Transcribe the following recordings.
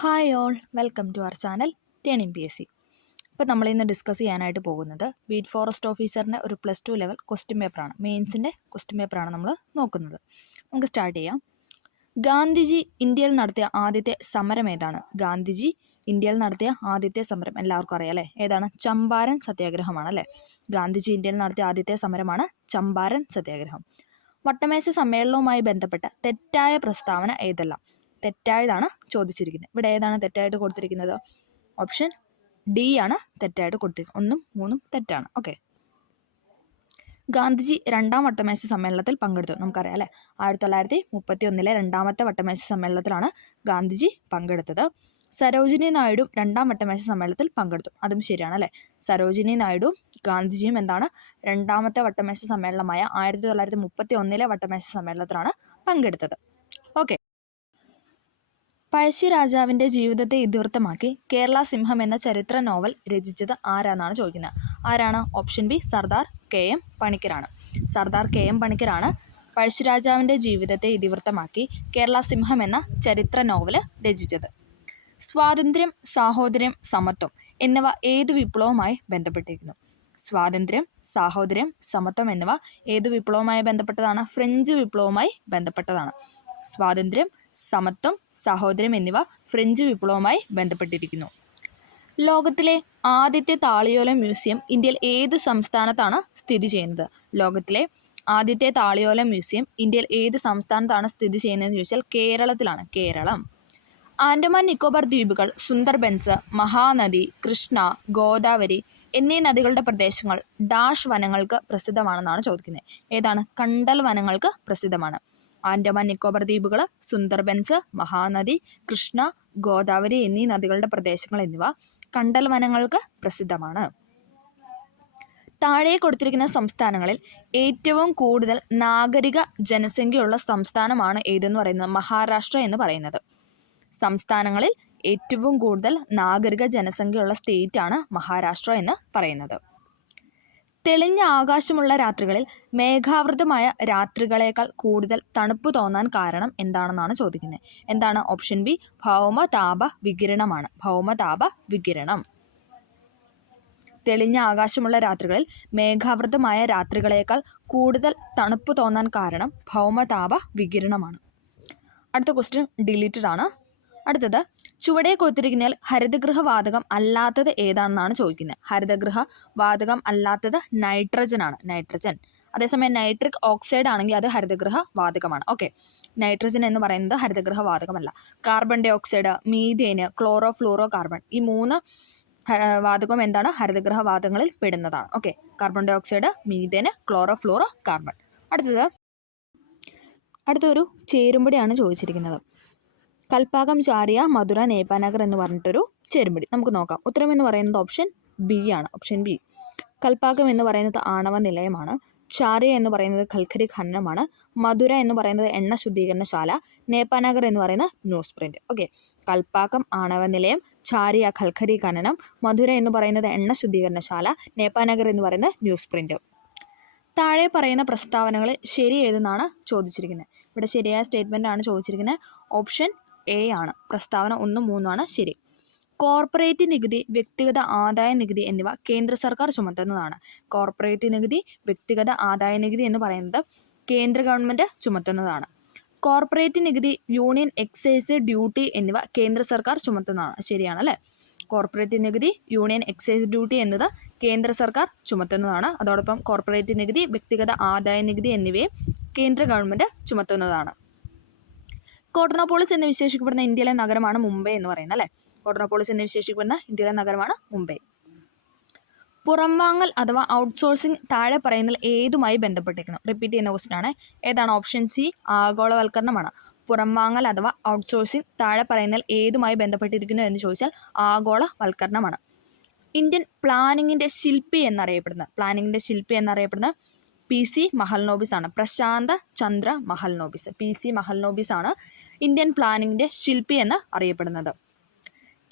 Hi all, welcome to our channel turning PSC. ഇപ്പോൾ നമ്മളിന്ന് discuss ചെയ്യാനായിട്ട് പോകുന്നത് വീറ്റ് ഫോറസ്റ്റ് ഓഫീസറിൻ്റെ ഒരു +2 ലെവൽ ക്വസ്റ്റ്യൻ പേപ്പറാണ്. മെയിൻസിൻ്റെ ക്വസ്റ്റ്യൻ പേപ്പറാണ് നമ്മൾ നോക്കുന്നത്. നമുക്ക് സ്റ്റാർട്ട് ചെയ്യാം. ഗാന്ധിജി ഇന്ത്യയിൽ നടത്തിയ ആദ്യത്തെ സമരം ഏതാണ്? ഗാന്ധിജി ഇന്ത്യയിൽ നടത്തിയ ആദ്യത്തെ സമരം എല്ലാവർക്കും അറിയാം അല്ലേ? ഏതാണ്? ചമ്പാരൻ സത്യാഗ്രഹമാണ് അല്ലേ? ഗാന്ധിജി ഇന്ത്യയിൽ നടത്തിയ ആദ്യത്തെ സമരമാണ് ചമ്പാരൻ സത്യാഗ്രഹം. വട്ടമേശ സമ്മേളനവുമായി ബന്ധപ്പെട്ട തെറ്റായ പ്രസ്താവന ഏതെല്ലാം? തെറ്റായതാണ് ചോദിച്ചിരിക്കുന്നത്. ഇവിടെ ഏതാണ് തെറ്റായിട്ട് കൊടുത്തിരിക്കുന്നത്? ഓപ്ഷൻ ഡി ആണ് തെറ്റായിട്ട് കൊടുത്തിരിക്കുന്നത്. 1, 3 തെറ്റാണ്. ഓക്കെ. ഗാന്ധിജി രണ്ടാം വട്ടമേശ സമ്മേളനത്തിൽ പങ്കെടുത്തു. നമുക്കറിയാം അല്ലേ? 1931 രണ്ടാമത്തെ വട്ടമേശ സമ്മേളനത്തിലാണ് ഗാന്ധിജി പങ്കെടുത്തത്. സരോജിനി നായിഡു രണ്ടാം വട്ടമേശ സമ്മേളനത്തിൽ പങ്കെടുത്തു. അതും ശരിയാണ് അല്ലേ? സരോജിനി നായിഡു ഗാന്ധിജിയും എന്താണ് രണ്ടാമത്തെ വട്ടമേശ സമ്മേളനമായ 1931 വട്ടമേശ സമ്മേളനത്തിലാണ് പങ്കെടുത്തത്. ഓക്കെ. പഴശ്ശിരാജാവിൻ്റെ ജീവിതത്തെ ഇതിവൃത്തമാക്കി കേരള സിംഹം എന്ന ചരിത്ര നോവൽ രചിച്ചത് ആരാന്നാണ് ചോദിക്കുന്നത്. ആരാണ്? ഓപ്ഷൻ ബി സർദാർ KM പണിക്കരാണ്. സർദാർ KM പണിക്കരാണ് പഴശ്ശിരാജാവിൻ്റെ ജീവിതത്തെ ഇതിവൃത്തമാക്കി കേരള സിംഹം എന്ന ചരിത്ര നോവൽ രചിച്ചത്. സ്വാതന്ത്ര്യം, സാഹോദര്യം, സമത്വം എന്നിവ ഏത് വിപ്ലവവുമായി ബന്ധപ്പെട്ടിരിക്കുന്നു? സ്വാതന്ത്ര്യം, സാഹോദര്യം, സമത്വം എന്നിവ ഏത് വിപ്ലവവുമായി ബന്ധപ്പെട്ടതാണ്? ഫ്രഞ്ച് വിപ്ലവവുമായി ബന്ധപ്പെട്ടതാണ്. സ്വാതന്ത്ര്യം, സമത്വം, സാഹോദര്യം എന്നിവ ഫ്രഞ്ച് വിപ്ലവവുമായി ബന്ധപ്പെട്ടിരിക്കുന്നു. ലോകത്തിലെ ആദ്യത്തെ താളിയോല മ്യൂസിയം ഇന്ത്യയിൽ ഏത് സംസ്ഥാനത്താണ് സ്ഥിതി ചെയ്യുന്നത്? ലോകത്തിലെ ആദ്യത്തെ താളിയോല മ്യൂസിയം ഇന്ത്യയിൽ ഏത് സംസ്ഥാനത്താണ് സ്ഥിതി ചെയ്യുന്നതെന്ന് ചോദിച്ചാൽ കേരളത്തിലാണ്. കേരളം. ആൻഡമാൻ നിക്കോബാർ ദ്വീപുകൾ, സുന്ദർബൻസ്, മഹാനദി, കൃഷ്ണ, ഗോദാവരി എന്നീ നദികളുടെ പ്രദേശങ്ങൾ ഡാഷ് വനങ്ങൾക്ക് പ്രസിദ്ധമാണെന്നാണ് ചോദിക്കുന്നത്. ഏതാണ്? കണ്ടൽ വനങ്ങൾക്ക് പ്രസിദ്ധമാണ്. ആൻഡമാൻ നിക്കോബാർ ദ്വീപുകൾ, സുന്ദർബൻസ്, മഹാനദി, കൃഷ്ണ, ഗോദാവരി എന്നീ നദികളുടെ പ്രദേശങ്ങൾ എന്നിവ കണ്ടൽ വനങ്ങൾക്ക് പ്രസിദ്ധമാണ്. താഴെ കൊടുത്തിരിക്കുന്ന സംസ്ഥാനങ്ങളിൽ ഏറ്റവും കൂടുതൽ നാഗരിക ജനസംഖ്യയുള്ള സംസ്ഥാനമാണ് ഏതെന്ന് പറയുന്നത്? മഹാരാഷ്ട്ര എന്ന് പറയുന്നത്. സംസ്ഥാനങ്ങളിൽ ഏറ്റവും കൂടുതൽ നാഗരിക ജനസംഖ്യയുള്ള സ്റ്റേറ്റാണ് മഹാരാഷ്ട്ര എന്ന് പറയുന്നത്. തെളിഞ്ഞ ആകാശമുള്ള രാത്രികളിൽ മേഘാവൃതമായ രാത്രികളേക്കാൾ കൂടുതൽ തണുപ്പ് തോന്നാൻ കാരണം എന്താണെന്നാണ് ചോദിക്കുന്നത്. എന്താണ്? Option B ഭൗമതാപ വികിരണമാണ്. ഭൗമതാപ വികിരണം. തെളിഞ്ഞ ആകാശമുള്ള രാത്രികളിൽ മേഘാവൃതമായ രാത്രികളേക്കാൾ കൂടുതൽ തണുപ്പ് തോന്നാൻ കാരണം ഭൗമതാപ വികിരണമാണ്. അടുത്ത ക്വസ്റ്റ്യൻ ഡിലീറ്റഡ് ആണ്. അടുത്തത് ചുവടെ കൊടുത്തിരിക്കുന്നതിൽ ഹരിതഗൃഹ വാതകം അല്ലാത്തത് ഏതാണെന്നാണ് ചോദിക്കുന്നത്. ഹരിതഗൃഹ വാതകം അല്ലാത്തത് നൈട്രജൻ ആണ്. നൈട്രജൻ. അതേസമയം നൈട്രിക് ഓക്സൈഡ് ആണെങ്കിൽ അത് ഹരിതഗൃഹ വാതകമാണ്. ഓക്കെ. നൈട്രജൻ എന്ന് പറയുന്നത് ഹരിതഗൃഹ വാതകമല്ല. Carbon dioxide, methane, chlorofluorocarbon ഈ 3 വാതകം എന്താണ്? ഹരിതഗൃഹ വാതകങ്ങളിൽ പെടുന്നതാണ്. Okay. Carbon dioxide, methane, chlorofluorocarbon. അടുത്തൊരു ചേരുംപടിയാണ് ചോദിച്ചിരിക്കുന്നത്. കൽപ്പാകം, ചാരിയ, മധുര, നേപ്പാനഗർ എന്ന് പറഞ്ഞിട്ടൊരു ചേരുംപടി. നമുക്ക് നോക്കാം. ഉത്തരം എന്ന് പറയുന്നത് ഓപ്ഷൻ ബി ആണ്. Option B. കൽപ്പാകം എന്ന് പറയുന്നത് ആണവ നിലയമാണ്. ചാരിയ എന്ന് പറയുന്നത് കൽക്കരി ഖനനമാണ്. മധുര എന്ന് പറയുന്നത് എണ്ണ ശുദ്ധീകരണശാല. നേപ്പാനഗർ എന്ന് പറയുന്നത് ന്യൂസ് പ്രിന്റ്. ഓക്കെ. കൽപ്പാക്കം ആണവ നിലയം, ചാരിയ കൽക്കരി ഖനനം, മധുര എന്ന് പറയുന്നത് എണ്ണ ശുദ്ധീകരണശാല, നേപ്പാനഗർ എന്ന് പറയുന്നത് ന്യൂസ് പ്രിന്റ്. താഴെ പറയുന്ന പ്രസ്താവനകൾ ശരി ഏതെന്നാണ് ചോദിച്ചിരിക്കുന്നത്. ഇവിടെ ശരിയായ സ്റ്റേറ്റ്മെന്റ് ആണ് ചോദിച്ചിരിക്കുന്നത്. ഓപ്ഷൻ എ ആണ്. പ്രസ്താവന 1, 3 ആണ് ശരി. കോർപ്പറേറ്റ് നികുതി, വ്യക്തിഗത ആദായ നികുതി എന്നിവ കേന്ദ്ര സർക്കാർ ചുമത്തുന്നതാണ്. കോർപ്പറേറ്റ് നികുതി, വ്യക്തിഗത ആദായ നികുതി എന്ന് പറയുന്നത് കേന്ദ്ര ഗവൺമെൻറ് ചുമത്തുന്നതാണ്. കോർപ്പറേറ്റ് നികുതി, യൂണിയൻ എക്സൈസ് ഡ്യൂട്ടി എന്നിവ കേന്ദ്ര സർക്കാർ ചുമത്തുന്നതാണ്. ശരിയാണ് അല്ലേ? കോർപ്പറേറ്റ് നികുതി, യൂണിയൻ എക്സൈസ് ഡ്യൂട്ടി എന്നത് കേന്ദ്ര സർക്കാർ ചുമത്തുന്നതാണ്. അതോടൊപ്പം കോർപ്പറേറ്റ് നികുതി, വ്യക്തിഗത ആദായ നികുതി എന്നിവയെ കേന്ദ്ര ഗവൺമെൻറ് ചുമത്തുന്നതാണ്. കോട്ടോണോപോളിസ് എന്ന് വിശേഷിക്കപ്പെടുന്ന ഇന്ത്യയിലെ നഗരമാണ് മുംബൈ എന്ന് പറയുന്നത് അല്ലേ? കോട്ടോണോപോളിസ് എന്ന് വിശേഷിക്കപ്പെടുന്ന ഇന്ത്യയിലെ നഗരമാണ് മുംബൈ. പുറംവാങ്ങൽ അഥവാ ഔട്ട്സോഴ്സിംഗ് താഴെ പറയുന്നതിൽ ഏതുമായി ബന്ധപ്പെട്ടിരിക്കുന്നു? റിപ്പീറ്റ് ചെയ്യുന്ന ക്വസ്റ്റ്യൻ ആണ്. ഏതാണ്? Option C ആഗോളവൽക്കരണമാണ്. പുറംവാങ്ങൽ അഥവാ ഔട്ട്സോഴ്സിംഗ് താഴെ പറയുന്നതിൽ ഏതുമായി ബന്ധപ്പെട്ടിരിക്കുന്നു എന്ന് ചോദിച്ചാൽ ആഗോളവൽക്കരണമാണ്. ഇന്ത്യൻ പ്ലാനിങ്ങിൻ്റെ ശില്പി എന്നറിയപ്പെടുന്ന PC മഹൽനോബിസ് ആണ്. പ്രശാന്ത ചന്ദ്ര മഹൽനോബിസ്. PC മഹൽനോബിസ് ആണ് ഇന്ത്യൻ പ്ലാനിങ്ങിൻ്റെ ശില്പി എന്ന് അറിയപ്പെടുന്നത്.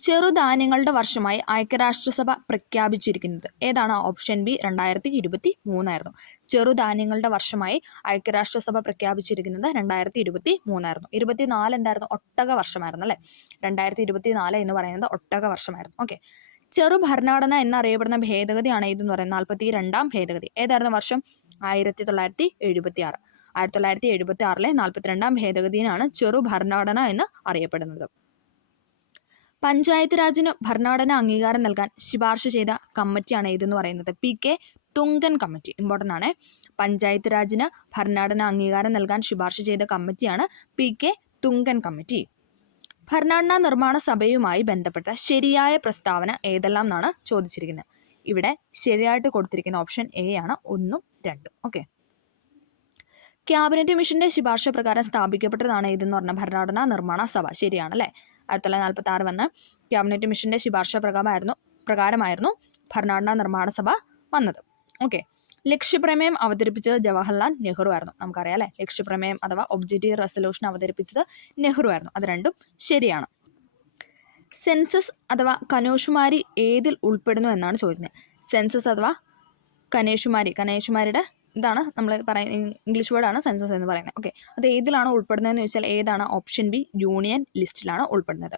ചെറുധാന്യങ്ങളുടെ വർഷമായി ഐക്യരാഷ്ട്രസഭ പ്രഖ്യാപിച്ചിരിക്കുന്നത് ഏതാണ്? ഓപ്ഷൻ ബി 2023 ചെറുധാന്യങ്ങളുടെ വർഷമായി ഐക്യരാഷ്ട്രസഭ പ്രഖ്യാപിച്ചിരിക്കുന്നത് 2023 24 എന്തായിരുന്നു? ഒട്ടക വർഷമായിരുന്നു അല്ലേ? 2024 എന്ന് പറയുന്നത് ഒട്ടക വർഷമായിരുന്നു. ഓക്കെ. ചെറുഭരണഘടന എന്നറിയപ്പെടുന്ന ഭേദഗതിയാണ് ഇതെന്ന് പറയുന്നത് 42ാം ഭേദഗതി. ഏതായിരുന്നു വർഷം? 1976. 1976 42ാം ഭേദഗതിയാണ് ചെറുഭരണഘടന എന്ന് അറിയപ്പെടുന്നത്. പഞ്ചായത്ത് രാജിന് ഭരണഘടന അംഗീകാരം നൽകാൻ ശുപാർശ ചെയ്ത കമ്മിറ്റിയാണ് ഇതെന്ന് പറയുന്നത് PK തുങ്കൻ കമ്മിറ്റി. ഇമ്പോർട്ടൻ്റ് ആണ്. പഞ്ചായത്ത് രാജിന് ഭരണഘടന അംഗീകാരം നൽകാൻ ശുപാർശ ചെയ്ത കമ്മിറ്റിയാണ് PK തുങ്കൻ കമ്മിറ്റി. ഭരണഘടനാ നിർമ്മാണ സഭയുമായി ബന്ധപ്പെട്ട ശരിയായ പ്രസ്താവന ഏതെല്ലാം എന്നാണ് ചോദിച്ചിരിക്കുന്നത്. ഇവിടെ ശരിയായിട്ട് കൊടുത്തിരിക്കുന്ന ഓപ്ഷൻ A ആണ് 1, 2. ഓക്കെ. ക്യാബിനറ്റ് മിഷന്റെ ശുപാർശ പ്രകാരം സ്ഥാപിക്കപ്പെട്ടതാണ് ഇതെന്ന് പറഞ്ഞ ഭരണഘടനാ നിർമ്മാണ സഭ. ശരിയാണല്ലേ? 1946 വന്ന ക്യാബിനറ്റ് മിഷന്റെ ശുപാർശ പ്രകാരമായിരുന്നു ഭരണഘടനാ നിർമ്മാണ സഭ വന്നത്. ഓക്കെ. ലക്ഷ്യപ്രമേയം അവതരിപ്പിച്ചത് ജവഹർലാൽ നെഹ്റു ആയിരുന്നു. നമുക്കറിയാം അല്ലേ? ലക്ഷ്യപ്രമേയം അഥവാ ഒബ്ജക്റ്റീവ് റെസൊല്യൂഷൻ അവതരിപ്പിച്ചത് നെഹ്റു ആയിരുന്നു. അത് രണ്ടും ശരിയാണ്. സെൻസസ് അഥവാ കനോഷുമാരി ഏതിൽ ഉൾപ്പെടുന്നു എന്നാണ് ചോദിക്കുന്നത്. സെൻസസ് അഥവാ കനേഷുമാരിയുടെ ഇതാണ് നമ്മൾ ഇംഗ്ലീഷ് വേർഡാണ് സെൻസസ് എന്ന് പറയുന്നത്. ഓക്കെ. അത് ഏതിലാണ് ഉൾപ്പെടുന്നതെന്ന് ചോദിച്ചാൽ ഏതാണ്? ഓപ്ഷൻ ബി യൂണിയൻ ലിസ്റ്റിലാണ് ഉൾപ്പെടുന്നത്.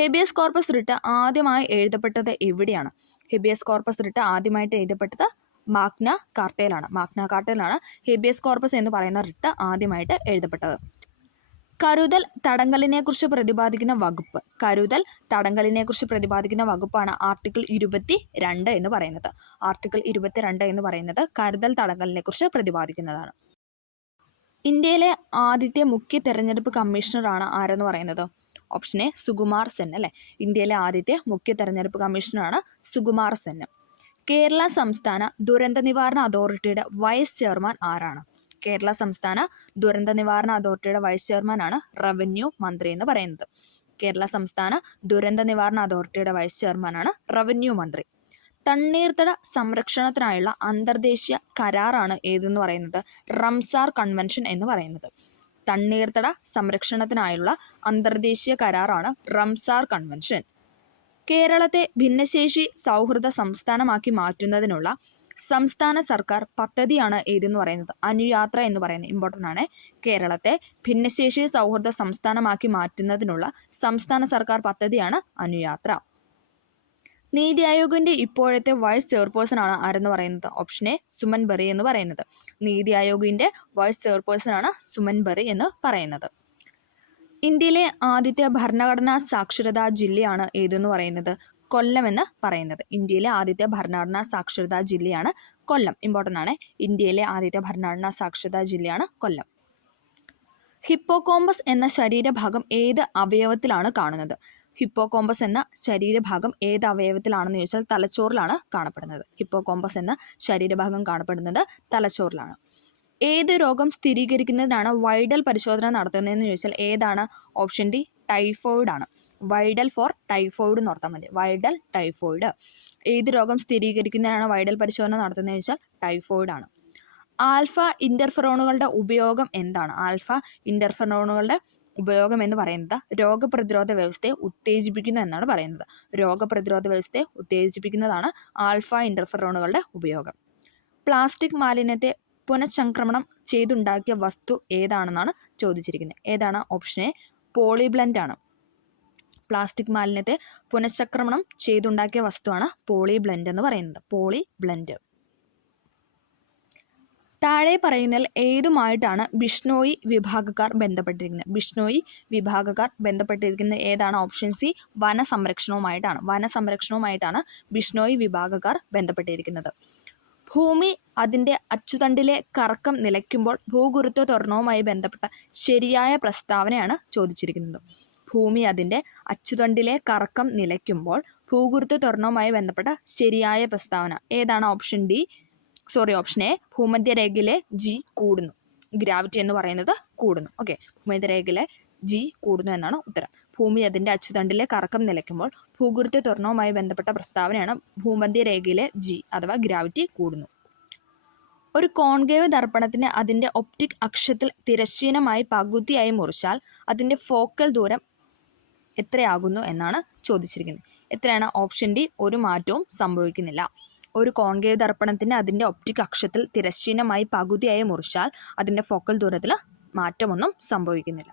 ഹെബിയസ് കോർപ്പസ് റിട്ട് ആദ്യമായി എഴുതപ്പെട്ടത് എവിടെയാണ്? ഹെബിയസ് കോർപ്പസ് റിട്ട് ആദ്യമായിട്ട് എഴുതപ്പെട്ടത് മാഗ്ന കാർട്ടയിലാണ് ഹെബിയസ് കോർപ്പസ് എന്ന് പറയുന്ന റിട്ട് ആദ്യമായിട്ട് എഴുതപ്പെട്ടത്. കരുതൽ തടങ്കലിനെക്കുറിച്ച് പ്രതിപാദിക്കുന്ന വകുപ്പാണ് ആർട്ടിക്കിൾ 22 എന്ന് പറയുന്നത്. ആർട്ടിക്കിൾ 22 എന്ന് പറയുന്നത് കരുതൽ തടങ്കലിനെക്കുറിച്ച് പ്രതിപാദിക്കുന്നതാണ്. ഇന്ത്യയിലെ ആദ്യത്തെ മുഖ്യ തെരഞ്ഞെടുപ്പ് കമ്മീഷണറാണ് ആരെന്ന് പറയുന്നത്? ഓപ്ഷൻ എ സുകുമാർ സെൻ അല്ലേ? ഇന്ത്യയിലെ ആദ്യത്തെ മുഖ്യ തെരഞ്ഞെടുപ്പ് കമ്മീഷണറാണ് സുകുമാർ സെൻ. കേരള സംസ്ഥാന ദുരന്ത നിവാരണ അതോറിറ്റിയുടെ വൈസ് ചെയർമാൻ ആരാണ്? കേരള സംസ്ഥാന ദുരന്ത നിവാരണ അതോറിറ്റിയുടെ വൈസ് ചെയർമാനാണ് റവന്യൂ മന്ത്രി എന്ന് പറയുന്നത്. കേരള സംസ്ഥാന ദുരന്ത നിവാരണ അതോറിറ്റിയുടെ വൈസ് ചെയർമാനാണ് റവന്യൂ മന്ത്രി. തണ്ണീർത്തട സംരക്ഷണത്തിനായുള്ള അന്തർദേശീയ കരാറാണ് ഏതെന്ന് പറയുന്നത്? റംസാർ കൺവെൻഷൻ എന്ന് പറയുന്നത്. തണ്ണീർത്തട സംരക്ഷണത്തിനായുള്ള അന്തർദേശീയ കരാറാണ് റംസാർ കൺവെൻഷൻ. കേരളത്തെ ഭിന്നശേഷി സൗഹൃദ സംസ്ഥാനമാക്കി മാറ്റുന്നതിനുള്ള സംസ്ഥാന സർക്കാർ പദ്ധതിയാണ് ഏതെന്ന് പറയുന്നത്? അനുയാത്ര എന്ന് പറയുന്നത്. ഇമ്പോർട്ടൻ്റ് ആണ്. കേരളത്തെ ഭിന്നശേഷി സൗഹൃദ സംസ്ഥാനമാക്കി മാറ്റുന്നതിനുള്ള സംസ്ഥാന സർക്കാർ പദ്ധതിയാണ് അനുയാത്ര. നീതി ആയോഗിന്റെ ഇപ്പോഴത്തെ വൈസ് ചെയർപേഴ്സൺ ആണ് ആരെന്ന് പറയുന്നത്? ഓപ്ഷൻ എ സുമൻ ബറി എന്ന് പറയുന്നത്. നീതി ആയോഗിന്റെ വൈസ് ചെയർപേഴ്സൺ ആണ് സുമൻ ബറി എന്ന് പറയുന്നത്. ഇന്ത്യയിലെ ആദ്യത്തെ ഭരണഘടനാ സാക്ഷരതാ ജില്ലയാണ് ഏതെന്ന് പറയുന്നത്? കൊല്ലം എന്ന് പറയുന്നത്. ഇന്ത്യയിലെ ആദ്യത്തെ ഭരണഘടനാ സാക്ഷരതാ ജില്ലയാണ് കൊല്ലം. ഇമ്പോർട്ടൻ്റ് ആണ്. ഇന്ത്യയിലെ ആദ്യത്തെ ഭരണഘടനാ സാക്ഷരതാ ജില്ലയാണ് കൊല്ലം. ഹിപ്പോകോമ്പസ് എന്ന ശരീരഭാഗം ഏത് അവയവത്തിലാണ് കാണുന്നത്? ഹിപ്പോകോമ്പസ് എന്ന ശരീരഭാഗം ഏത് അവയവത്തിലാണെന്ന് ചോദിച്ചാൽ തലച്ചോറിലാണ് കാണപ്പെടുന്നത്. ഹിപ്പോകോമ്പസ് എന്ന ശരീരഭാഗം കാണപ്പെടുന്നത് തലച്ചോറിലാണ്. ഏത് രോഗം സ്ഥിരീകരിക്കുന്നതിനാണ് വൈഡൽ പരിശോധന നടത്തുന്നതെന്ന് ചോദിച്ചാൽ ഏതാണ്? ഓപ്ഷൻ ഡി ടൈഫോയിഡ് ആണ്. വൈഡൽ ഫോർ ടൈഫോയിഡ് എന്ന് ഓർത്താൽ മതി. Widal typhoid. ഏത് രോഗം സ്ഥിരീകരിക്കുന്നതിനാണ് വൈഡൽ പരിശോധന നടത്തുന്നത് ചോദിച്ചാൽ ടൈഫോയിഡ് ആണ്. ആൽഫ ഇന്റർഫെറോണുകളുടെ ഉപയോഗം എന്താണ്? ആൽഫ ഇന്റർഫെറോണുകളുടെ ഉപയോഗം എന്ന് പറയുന്നത് രോഗപ്രതിരോധ വ്യവസ്ഥയെ ഉത്തേജിപ്പിക്കുന്നു എന്നാണ് പറയുന്നത്. രോഗപ്രതിരോധ വ്യവസ്ഥയെ ഉത്തേജിപ്പിക്കുന്നതാണ് ആൽഫ ഇന്റർഫെറോണുകളുടെ ഉപയോഗം. പ്ലാസ്റ്റിക് മാലിന്യത്തെ പുനഃചംക്രമണം ചെയ്തുണ്ടാക്കിയ വസ്തു ഏതാണെന്നാണ് ചോദിച്ചിരിക്കുന്നത്. ഏതാണ്? ഓപ്ഷൻ എ പോളിബ്ലെൻഡ് ആണ്. പ്ലാസ്റ്റിക് മാലിന്യത്തെ പുനഃചംക്രമണം ചെയ്തുണ്ടാക്കിയ വസ്തുവാണ് പോളിബ്ലെൻഡ് എന്ന് പറയുന്നത്. പോളിബ്ലെൻഡ്. താഴെ പറയുന്നതിൽ ഏതുമായിട്ടാണ് ബിഷ്ണോയി വിഭാഗക്കാർ ബന്ധപ്പെട്ടിരിക്കുന്നത്? ബിഷ്ണോയി വിഭാഗക്കാർ ബന്ധപ്പെട്ടിരിക്കുന്നത് ഏതാണ്? ഓപ്ഷൻ സി വനസംരക്ഷണവുമായിട്ടാണ്. വനസംരക്ഷണവുമായിട്ടാണ് ബിഷ്ണോയി വിഭാഗക്കാർ ബന്ധപ്പെട്ടിരിക്കുന്നത്. ഭൂമി അതിൻ്റെ അച്ചുതണ്ടിലെ കറക്കം നിലയ്ക്കുമ്പോൾ ഭൂഗുരുത്വ ത്വരണവുമായി ബന്ധപ്പെട്ട ശരിയായ പ്രസ്താവനയാണ് ചോദിച്ചിരിക്കുന്നത്. ഭൂമി അതിൻ്റെ അച്ചുതണ്ടിലെ കറക്കം നിലയ്ക്കുമ്പോൾ ഭൂഗുരുത്വ ത്വരണവുമായി ബന്ധപ്പെട്ട ശരിയായ പ്രസ്താവന ഏതാണ്? ഓപ്ഷൻ എ ഭൂമധ്യരേഖയിലെ G കൂടുന്നു. ഗ്രാവിറ്റി എന്ന് പറയുന്നത് കൂടുന്നു. ഓക്കെ. ഭൂമധ്യരേഖയിലെ G കൂടുന്നു എന്നാണ് ഉത്തരം. ഭൂമി അതിൻ്റെ അച്ചുതണ്ടിലെ കറക്കം നിലയ്ക്കുമ്പോൾ ഭൂഗുരുത്വ ത്വരണവുമായി ബന്ധപ്പെട്ട പ്രസ്താവനയാണ് ഭൂമധ്യരേഖയിലെ G അഥവാ ഗ്രാവിറ്റി കൂടുന്നു. ഒരു കോൺകേവ് ദർപ്പണത്തിന് അതിൻ്റെ ഒപ്റ്റിക് അക്ഷത്തിൽ തിരശ്ചീനമായി പകുതിയായി മുറിച്ചാൽ അതിൻ്റെ ഫോക്കൽ ദൂരം എത്രയാകുന്നു എന്നാണ് ചോദിച്ചിരിക്കുന്നത്. എത്രയാണ്? ഓപ്ഷൻ ഡി, ഒരു മാറ്റവും സംഭവിക്കുന്നില്ല. ഒരു കോൺകേവ് ദർപ്പണത്തിന് അതിൻ്റെ ഒപ്റ്റിക് അക്ഷത്തിൽ തിരശ്ചീനമായി പകുതിയായി മുറിച്ചാൽ അതിൻ്റെ ഫോക്കൽ ദൂരത്തിൽ മാറ്റമൊന്നും സംഭവിക്കുന്നില്ല.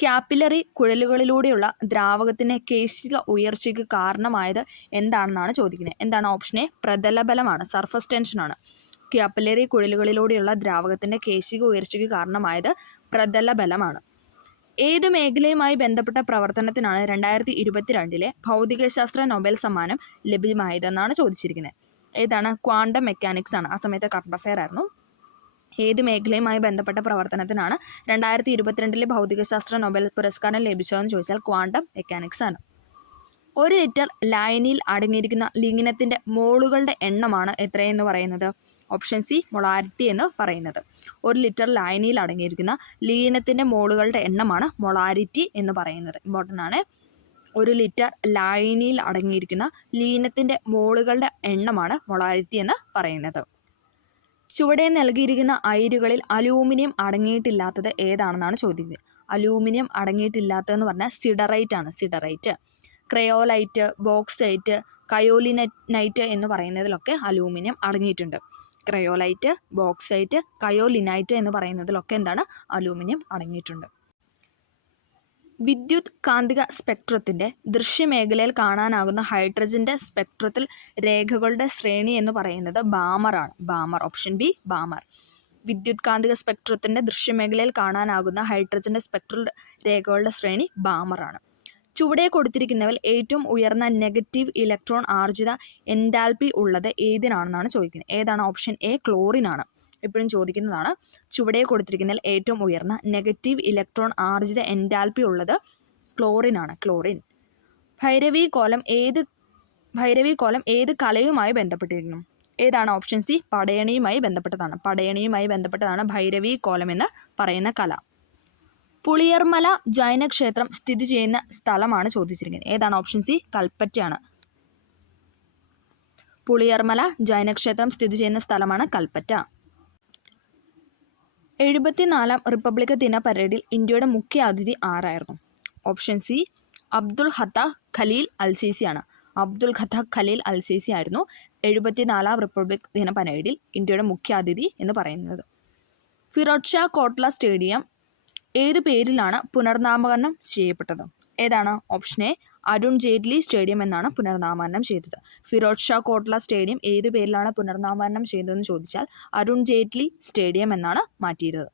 ക്യാപ്പിലറി കുഴലുകളിലൂടെയുള്ള ദ്രാവകത്തിൻ്റെ കേശിക ഉയർച്ചയ്ക്ക് കാരണമായത് എന്താണെന്നാണ് ചോദിക്കുന്നത്. എന്താണ്? ഓപ്ഷൻ എ, പ്രതലബലമാണ്, സർഫസ് ടെൻഷനാണ്. ക്യാപ്പിലറി കുഴലുകളിലൂടെയുള്ള ദ്രാവകത്തിൻ്റെ കേശിക ഉയർച്ചയ്ക്ക് കാരണമായത് പ്രതലബലമാണ്. ഏതു മേഖലയുമായി ബന്ധപ്പെട്ട പ്രവർത്തനത്തിനാണ് 2022 ഭൗതികശാസ്ത്ര നൊബേൽ സമ്മാനം ലഭ്യമായതെന്നാണ് ചോദിച്ചിരിക്കുന്നത്. ഏതാണ്? ക്വാണ്ടം മെക്കാനിക്സ് ആണ്. ആ സമയത്ത് കറണ്ട് അഫെയർ ആയിരുന്നു. ഏത് മേഖലയുമായി ബന്ധപ്പെട്ട പ്രവർത്തനത്തിനാണ് 2022 ഭൗതികശാസ്ത്ര നൊബേൽ പുരസ്കാരം ലഭിച്ചതെന്ന് ചോദിച്ചാൽ ക്വാണ്ടം മെക്കാനിക്സ് ആണ്. 1 ലിറ്റർ ലായനിയിൽ അടങ്ങിയിരിക്കുന്ന ലിഗ്നത്തിൻ്റെ മോളുകളുടെ എണ്ണമാണ് എത്രയെന്ന് പറയുന്നത്? ഓപ്ഷൻ സി, മൊളാരിറ്റി എന്ന് പറയുന്നത്. 1 ലിറ്റർ ലായനിയിൽ അടങ്ങിയിരിക്കുന്ന ലീനത്തിൻ്റെ മോളുകളുടെ എണ്ണമാണ് മൊളാരിറ്റി എന്ന് പറയുന്നത്. ഇമ്പോർട്ടൻ്റ് ആണ്. 1 ലിറ്റർ ലായനിയിൽ അടങ്ങിയിരിക്കുന്ന ലീനത്തിൻ്റെ മോളുകളുടെ എണ്ണമാണ് മൊളാരിറ്റി എന്ന് പറയുന്നത്. ചുവടെ നൽകിയിരിക്കുന്ന അയിരുകളിൽ അലൂമിനിയം അടങ്ങിയിട്ടില്ലാത്തത് ഏതാണെന്നാണ് ചോദിക്കുന്നത്. അലൂമിനിയം അടങ്ങിയിട്ടില്ലാത്തതെന്ന് പറഞ്ഞാൽ സിഡറൈറ്റ് ആണ്. സിഡറൈറ്റ്, ക്രയോലൈറ്റ്, ബോക്സൈറ്റ്, കയോലിനൈറ്റ് എന്ന് പറയുന്നതിലൊക്കെ അലൂമിനിയം അടങ്ങിയിട്ടുണ്ട്. ക്രയോലൈറ്റ്, ബോക്സൈറ്റ്, കയോലിനൈറ്റ് എന്ന് പറയുന്നതിലൊക്കെ എന്താണ്? അലൂമിനിയം അടങ്ങിയിട്ടുണ്ട്. വിദ്യുത് കാന്തിക സ്പെക്ട്രത്തിൻ്റെ ദൃശ്യമേഖലയിൽ കാണാനാകുന്ന ഹൈഡ്രജൻ്റെ സ്പെക്ട്രത്തിൽ രേഖകളുടെ ശ്രേണി എന്ന് പറയുന്നത് ബാമറാണ്. Balmer, option B, Balmer. വിദ്യുത് കാന്തിക സ്പെക്ട്രത്തിൻ്റെ ദൃശ്യമേഖലയിൽ കാണാനാകുന്ന ഹൈഡ്രജൻ്റെ സ്പെക്ട്രൽ രേഖകളുടെ ശ്രേണി ബാമറാണ്. ചുവടെ കൊടുത്തിരിക്കുന്നവൽ ഏറ്റവും ഉയർന്ന നെഗറ്റീവ് ഇലക്ട്രോൺ ആർജിത എൻതാൽപ്പി ഉള്ളത് ഏതിനാണെന്നാണ് ചോദിക്കുന്നത്. ഏതാണ്? ഓപ്ഷൻ എ, ക്ലോറിൻ ആണ്. എപ്പോഴും ചോദിക്കുന്നതാണ്. ചുവടെ കൊടുത്തിരിക്കുന്നതിൽ ഏറ്റവും ഉയർന്ന നെഗറ്റീവ് ഇലക്ട്രോൺ ആർജിത എൻതാൽപ്പി ഉള്ളത് ക്ലോറിൻ ആണ്. ക്ലോറിൻ. ഭൈരവി കോലം ഏത് കലയുമായി ബന്ധപ്പെട്ടിരിക്കുന്നു? ഏതാണ്? ഓപ്ഷൻ സി, പടയണിയുമായി ബന്ധപ്പെട്ടതാണ്. പടയണിയുമായി ബന്ധപ്പെട്ടതാണ് ഭൈരവി കോലം എന്ന് പറയുന്ന കല. പുളിയർമല ജൈനക്ഷേത്രം സ്ഥിതി ചെയ്യുന്ന സ്ഥലമാണ് ചോദിച്ചിരിക്കുന്നത്. ഏതാണ്? Option C, കൽപ്പറ്റയാണ്. പുളിയർമല ജൈനക്ഷേത്രം സ്ഥിതി ചെയ്യുന്ന സ്ഥലമാണ് കൽപ്പറ്റ. 74ാം റിപ്പബ്ലിക് ദിന പരേഡിൽ ഇന്ത്യയുടെ മുഖ്യ അതിഥി ആരായിരുന്നു? ഓപ്ഷൻ സി, അബ്ദുൽ ഫത്താഹ് ഖലീൽ അൽ സീസി ആണ്. അബ്ദുൽ ഫത്താഹ് ഖലീൽ അൽ സീസി ആയിരുന്നു 74ാം റിപ്പബ്ലിക് ദിന പരേഡിൽ ഇന്ത്യയുടെ മുഖ്യ അതിഥി എന്ന് പറയുന്നത്. ഫിറോസ് ഷാ കോട്ട്ല സ്റ്റേഡിയം ഏതു പേരിലാണ് പുനർനാമകരണം ചെയ്യപ്പെട്ടത്? ഏതാണ്? Option A, Arun Jaitley stadium എന്നാണ് പുനർനാമകരണം ചെയ്തത്. ഫിറോസ് ഷാ കോട്ട്ല സ്റ്റേഡിയം ഏതു പേരിലാണ് പുനർനാമകരണം ചെയ്തതെന്ന് ചോദിച്ചാൽ അരുൺ ജെയ്റ്റ്ലി സ്റ്റേഡിയം എന്നാണ് മാറ്റിയത്.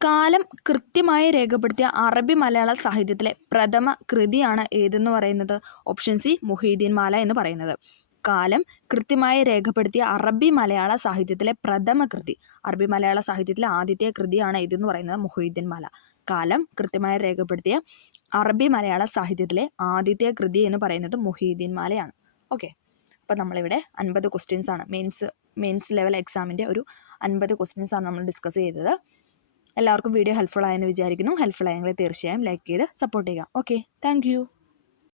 കാലം കൃത്യമായി രേഖപ്പെടുത്തിയ അറബി മലയാള സാഹിത്യത്തിലെ പ്രഥമ കൃതിയാണ് ഏതെന്ന് പറയുന്നത്? ഓപ്ഷൻ സി, മുഹീദ്ദീൻ മാല എന്ന് പറയുന്നത്. കാലം കൃത്യമായി രേഖപ്പെടുത്തിയ അറബി മലയാള സാഹിത്യത്തിലെ പ്രഥമ കൃതി, അറബി മലയാള സാഹിത്യത്തിലെ ആദ്യത്തെ കൃതിയാണ് ഇതെന്ന് പറയുന്നത് മുഹീദ്ദീൻ മാല. കാലം കൃത്യമായി രേഖപ്പെടുത്തിയ അറബി മലയാള സാഹിത്യത്തിലെ ആദ്യത്തെ കൃതി എന്ന് പറയുന്നത് മുഹീദ്ദീൻ മാലയാണ്. ഓക്കെ, അപ്പോൾ നമ്മളിവിടെ 50 ക്വസ്റ്റ്യൻസ് ആണ് മെയിൻസ് ലെവൽ എക്സാമിൻ്റെ ഒരു 50 ക്വസ്റ്റ്യൻസ് ആണ് നമ്മൾ ഡിസ്കസ് ചെയ്തത്. എല്ലാവർക്കും വീഡിയോ ഹെൽപ്ഫുൾ ആയെന്ന് വിചാരിക്കുന്നു. ഹെൽപ്ഫുൾ ആയെങ്കിൽ തീർച്ചയായും ലൈക്ക് ചെയ്ത് സപ്പോർട്ട് ചെയ്യുക. Okay, thank you.